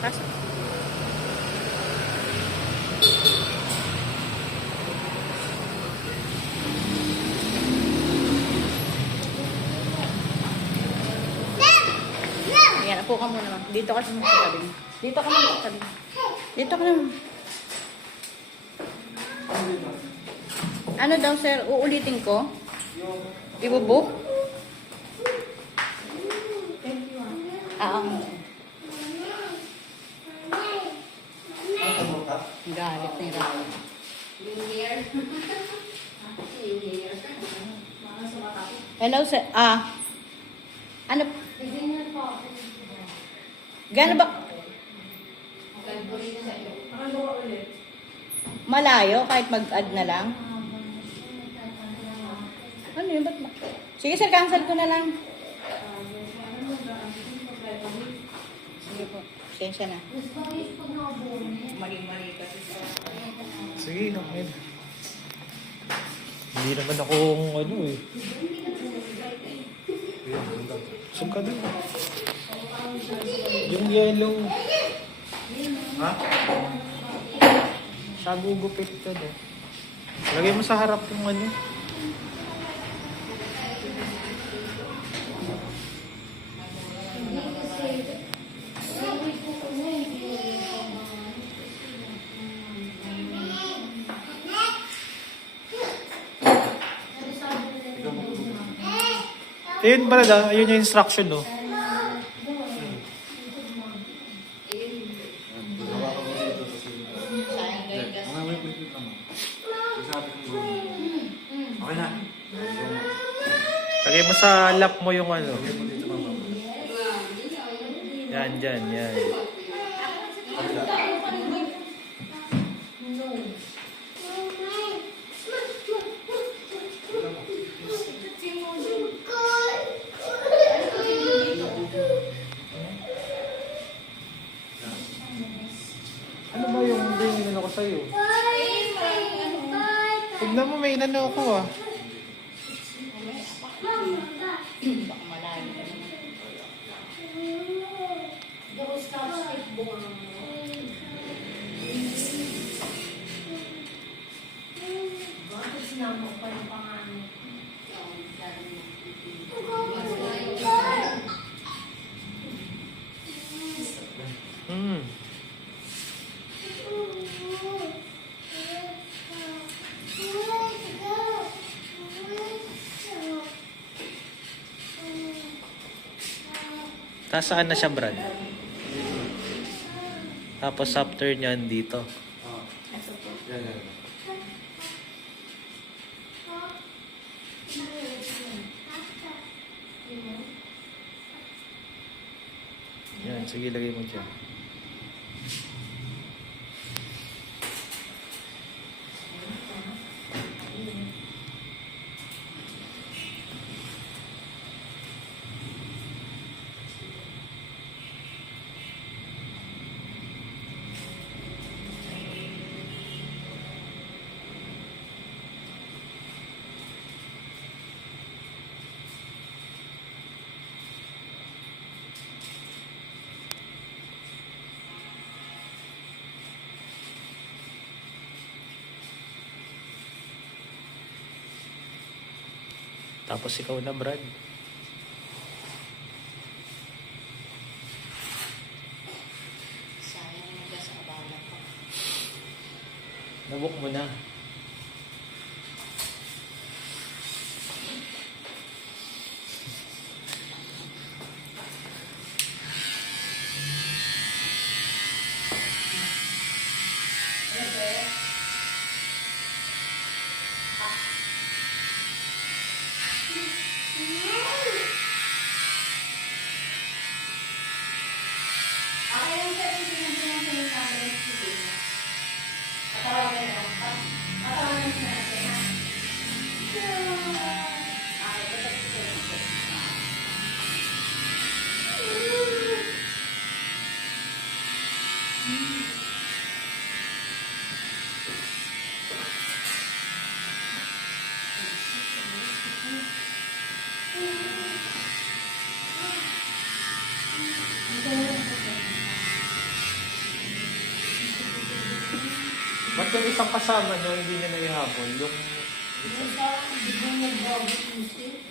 Pasok. Ayan, upo ka muna. Dito ka muna sa tabi mo. Dito ka muna sa tabi mo. Dito ka naman. Ano daw, sir? Uulitin ko? Ibubuk? Galit ni Raul. Hello, sir. Ano? Gano'n ba? Malayo, kahit mag-add na lang. Ano yun? Ba't ma? Sige, sir, cancel ko na lang. Sige po. Sensya na. Mali-mali kasi sa... Sige, okay. Hindi naman akong ano eh. Saan ka din? Yung yellow. Ha? Sa gugupit ka din. Lagay mo sa harap yung ano. Ayun pala, ayun yung instruction, no? Okay na. Lagay mo sa lap mo yung ano. Yan, dyan, yan. Ano ba yung inano ko sa'yo? Tignan mo, may inano ako ah. Baka malayo ka naman. Tapos saan na siya, Brad? Tapos after nyan dito. Yan, yan. Yan, sige, lagay mo dyan. Tapos ikaw na, Brad. Sayang na sa abala ko. Nabuk mo na. Ba't yung isang kasama nyo, hindi nyo naihabol? Yung isa.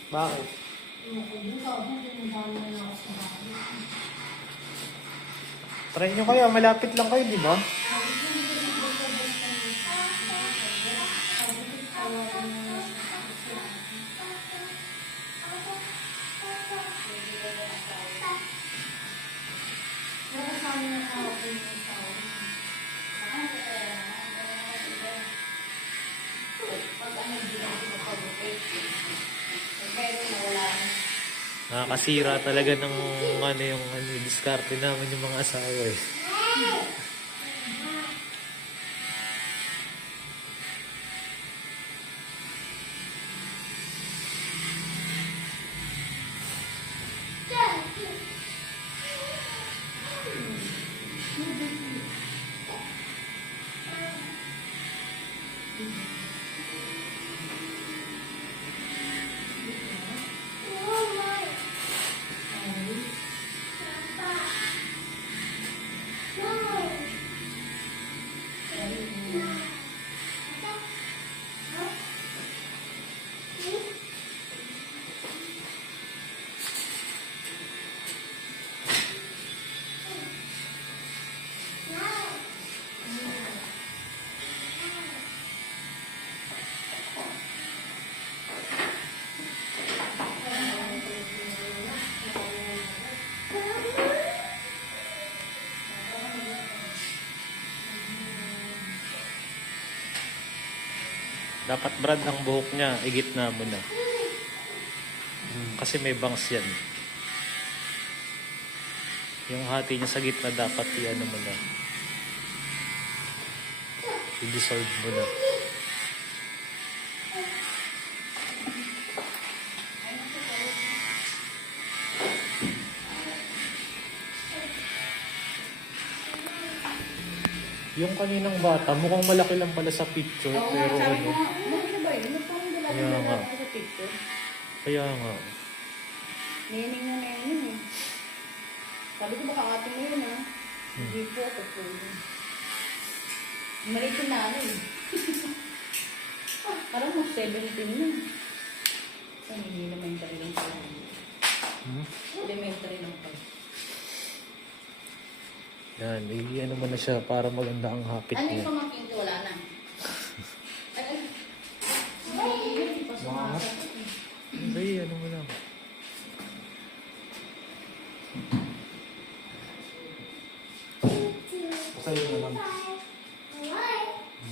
Bakit? Try nyo kaya, malapit lang kayo, di ba? Nakakasira talaga ng diskarte namin yung mga asawa eh. Dapat Brad ang buhok niya, igitna mo na. Kasi may bangs yan. Yung hati niya sa gitna dapat i-ano mo na. I-dissolve mo na. Yung kaninang bata, mukhang malaki lang pala sa picture. Oo, pero sabi ano. ko, ano ba yun? Ano pang Kaya nga. lalaki sa picture? Kaya nga. Nining mo na yun eh. Sabi ko baka atin mo yun ah. Hindi po ako po yun. Maliit yung nanay eh. Parang mo 17 na. So, hindi elementary lang pala. Elementary lang pala. Yan, ano mo na siya para maganda ang hapit Ano niya. yung pamangkin ko? Wala na. Ay. Hindi pa sumasok. Hindi, ano mo lang. Sa'yo na lang.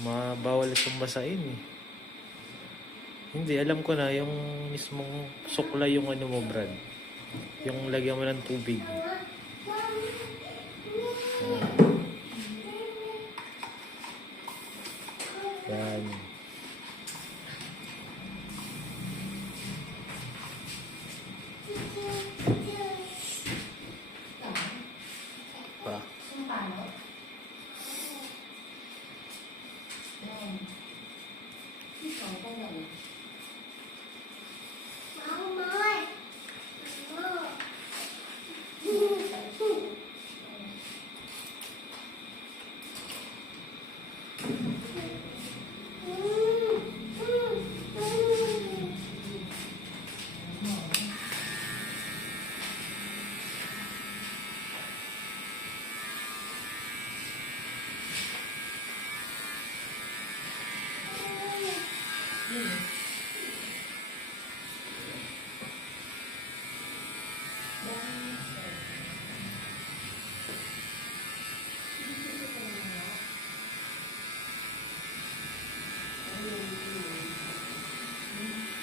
Mabawal itong basain eh. Hindi, alam ko na yung mismong suklay yung ano mo, Brad. Yung lagyan mo ng tubig. Yan. Pa. Sumpano? Ikaw, kung ano?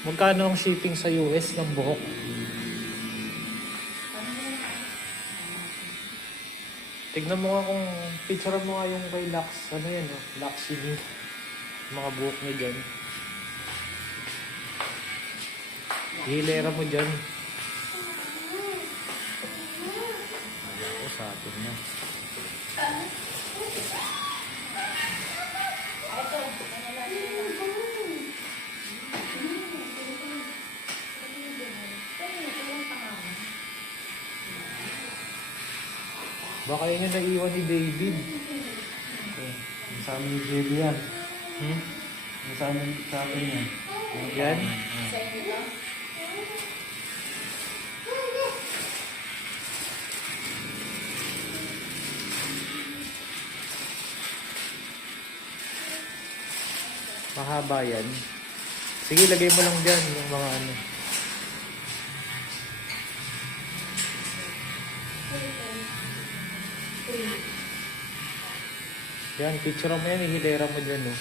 Magkano ang shipping sa US ng buhok? Tignan mo nga kung picture mo nga yung kay Lux. Ano yan, oh? Lux yun. Mga buhok niya dyan. Hilera mo dyan. Wala ko sa atin na. Baka yun yung naiwan ni David. Okay. Sa amin ni JB yan. Hmm? Sa amin sa akin yan. Yan? Sa inyo to? Mahaba yan. Sige, lagay mo lang dyan yung mga ano. Yan, picture mo yan, ihilera mo dyan, oh.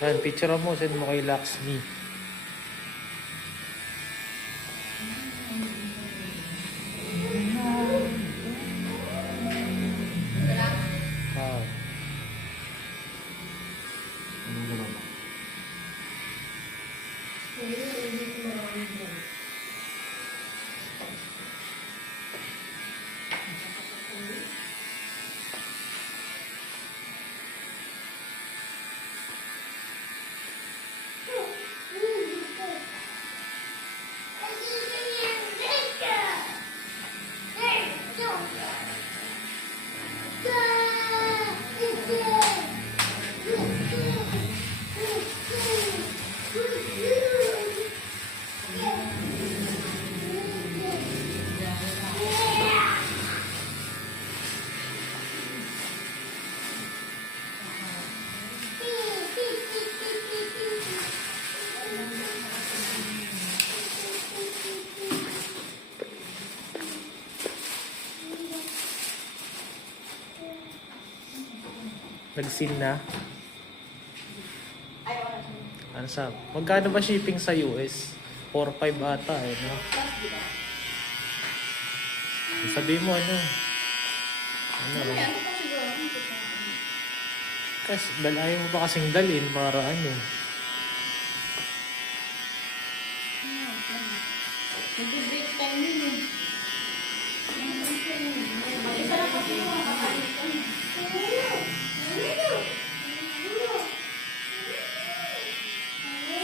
Yan, picture mo, send mo kay Laxmi. Ah, Anong gano'n? nag-seal na. Ay, wala siya. Ano sa? Magkano ba shipping sa US? 4-5 ata, eh, no? Plus, di ba? Sabi mo, ano? Ano? Ano yan? Ano pa siguro? Ano pa siya? Kasi, ayaw mo pa kasing dalhin para ano? Nag-break time yun eh. Mag-isa lang kasi yung makakalit ka.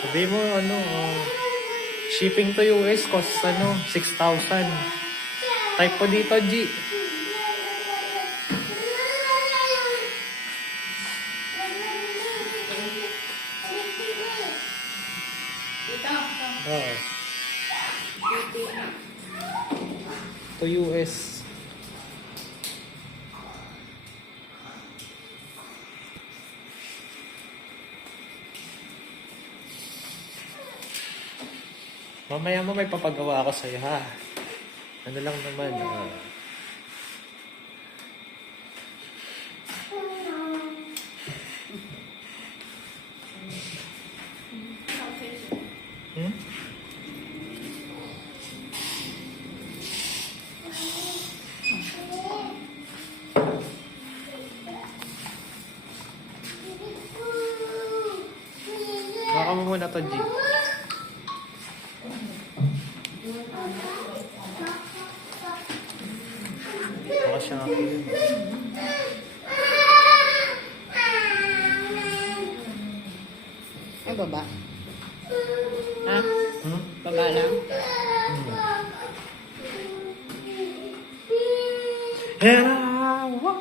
Sabi mo, ano, shipping to US cost, ano, 6,000. Type po dito, G. Dito. Oo. To US. Mamaya mo may papagawa ako sa'yo, ha? Ano lang naman, Hmm? Baka mo muna to, G. Baka siya ako yun. Ay, baba. Ha? Hmm? Baba lang? And I want...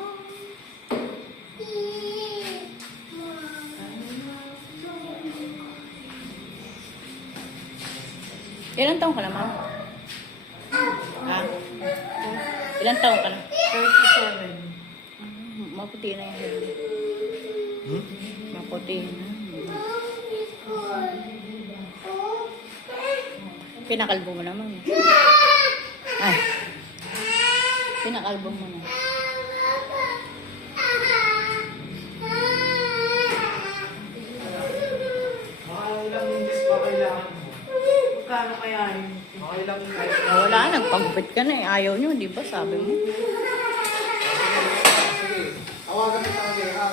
Ilan taong ka na, ma'am? Ha? Ilan taong ka na? 37. Maputi na yan. Hmm? Maputi na. Pinakalbo mo naman. Ay. Pinakalbo mo na. Mga ilang English pa kailangan mo? Magkano kaya yun? Mga ilang English? Wala, nagpagupit ka na eh. Ayaw nyo, di ba? Sabi mo. Sige, tawagan kita kasi ha.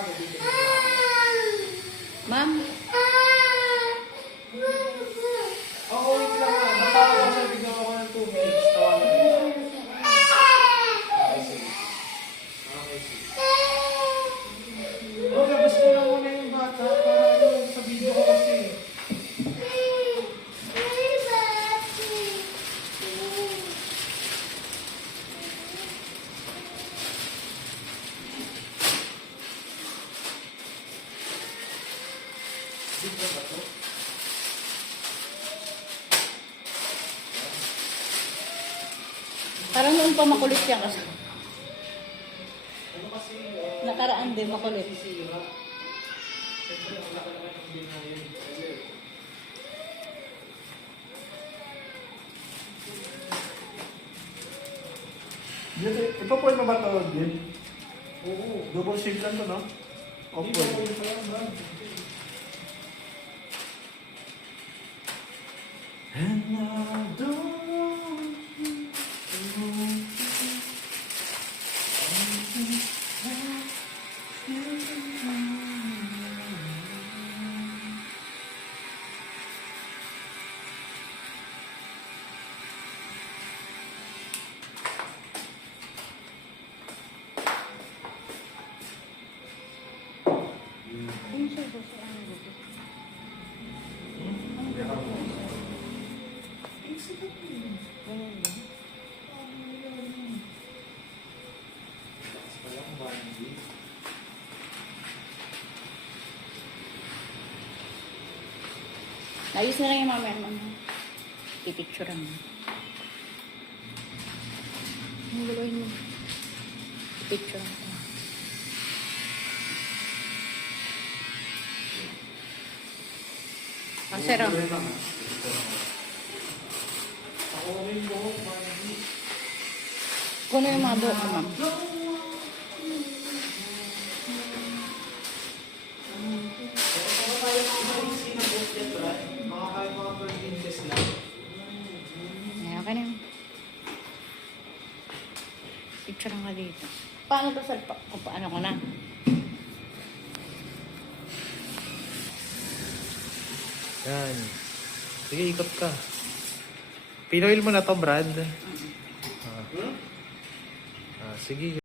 Ma'am? Oo, Parang noon pa makulit yan kasi. Nakaraan din makulit. Ipapoil mo ba ito, Jim? Oo. Double shake lang to, no? Off-boil. And I don't want you to know. Ayun siya, gusto ano dito. Ganyan din. Ayos na lang yung mamaya naman. Pipicturean mo. Ang gagawin mo. Pipicturean mo. Ang sarap. Kuno yung mga buhok mo, ma'am. Ayan, okay na yun. Picture lang ka dito. Paano to, sir? Paano ko na? Yan. Sige, ikot ka. Pinoil mo na to, Brad. Sige.